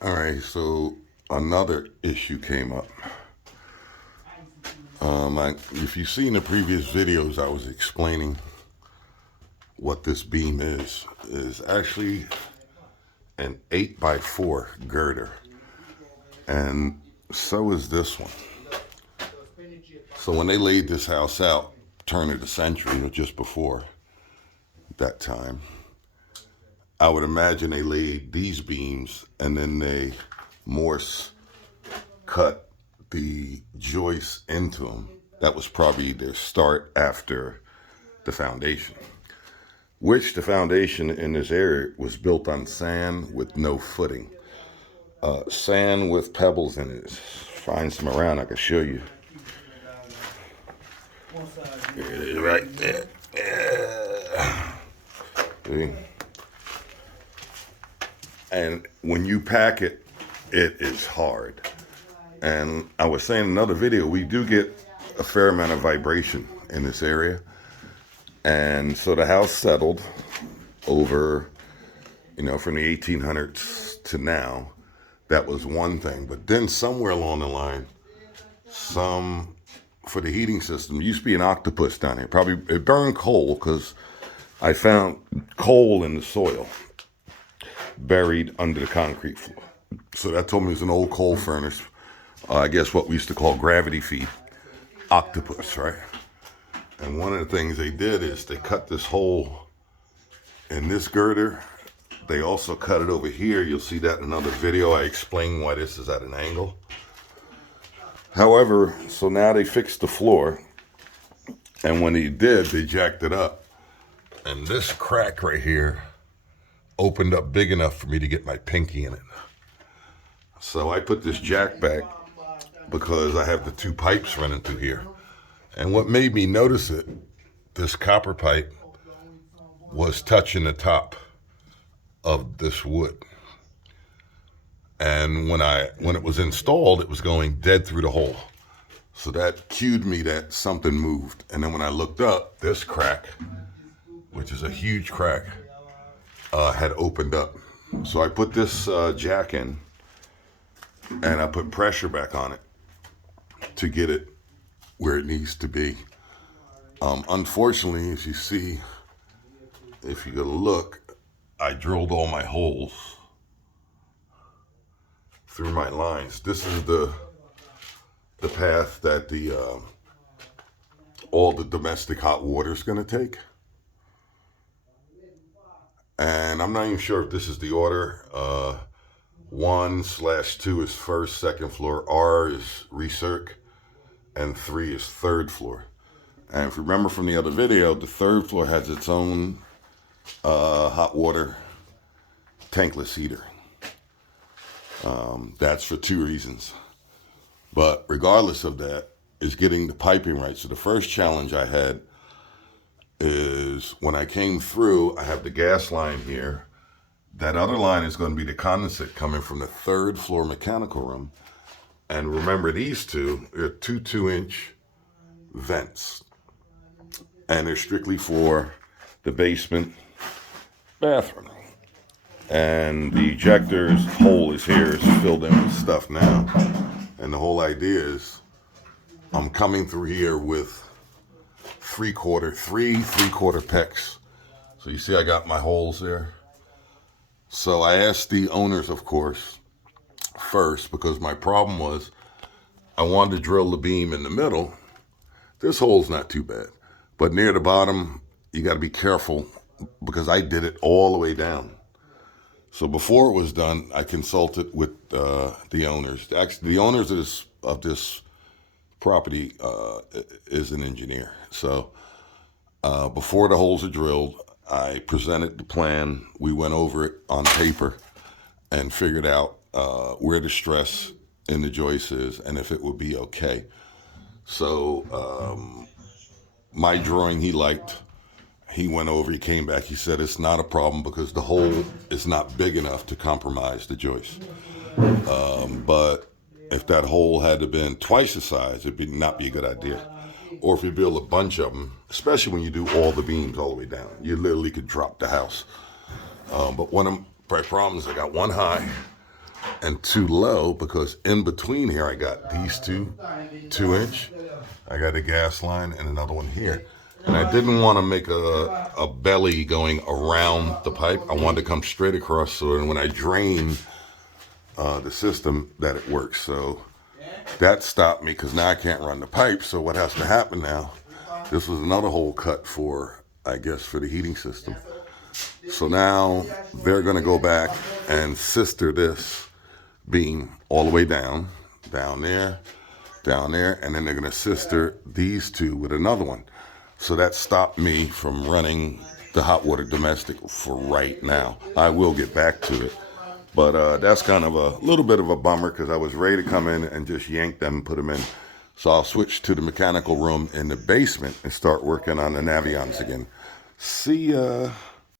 All right, so another issue came up. If you've seen the previous videos, I was explaining what this beam is actually an 8x4 girder. And so is this one. So when they laid this house out, turn of the century or just before that time, I would imagine they laid these beams and then they Morse cut the joists into them. That was probably their start after the foundation, which the foundation in this area was built on sand with no footing. Sand with pebbles in it. Find some around, I can show you. Here it is right there. Yeah. See? And when you pack it, it is hard. And I was saying in another video, we do get a fair amount of vibration in this area. And so the house settled over, from the 1800s to now. That was one thing. But then somewhere along the line, for the heating system, used to be an octopus down here. Probably it burned coal because I found coal in the soil buried under the concrete floor. So that told me it was an old coal furnace. I guess what we used to call gravity feed octopus, right? And one of the things they did is they cut this hole in this girder. They also cut it over here. You'll see that in another video. I explain why this is at an angle. However, so now they fixed the floor. And when they did, they jacked it up. And this crack right here opened up big enough for me to get my pinky in it. So I put this jack back because I have the two pipes running through here. And what made me notice it, this copper pipe was touching the top of this wood. And when it was installed, it was going dead through the hole. So that cued me that something moved. And then when I looked up, this crack, which is a huge crack, had opened up. So I put this jack in and I put pressure back on it to get it where it needs to be. Unfortunately, if you go look, I drilled all my holes through my lines. This is the path that all the domestic hot water is going to take. And I'm not even sure if this is the order. 1/2 is first, second floor. R is recirc, and 3 is third floor. And if you remember from the other video, the third floor has its own hot water tankless heater. That's for 2 reasons. But regardless of that, is getting the piping right. So the first challenge I had is when I came through, I have the gas line here. That other line is going to be the condensate coming from the third floor mechanical room. And remember, these two, they're 2 2-inch vents. And they're strictly for the basement bathroom. And the ejector's hole is here. It's filled in with stuff now. And the whole idea is I'm coming through here with 3/4 pecks. So you see I got my holes there. So I asked the owners, of course, first, because my problem was I wanted to drill the beam in the middle. This hole's not too bad. But near the bottom, you got to be careful because I did it all the way down. So before it was done, I consulted with the owners. Actually, the owners of this property is an engineer. So before the holes are drilled, I presented the plan. We went over it on paper and figured out where the stress in the joist is and if it would be okay. So my drawing he liked. He went over, he came back, he said it's not a problem because the hole is not big enough to compromise the joist. But if that hole had to been twice the size, it'd not be a good idea. Or if you build a bunch of them, especially when you do all the beams all the way down, you literally could drop the house. But one of my problems, I got one high, and too low, because in between here I got these two 2-inch. I got a gas line and another one here. And I didn't want to make a belly going around the pipe. I wanted to come straight across so that when I drain the system that it works. So that stopped me because now I can't run the pipe. So what has to happen now, this was another hole cut for, I guess, for the heating system. So now they're going to go back and sister this beam all the way down there, and then they're going to sister these two with another one. So that stopped me from running the hot water domestic for right now. I will get back to it. But that's kind of a little bit of a bummer because I was ready to come in and just yank them and put them in. So I'll switch to the mechanical room in the basement and start working on the Navions again. See ya.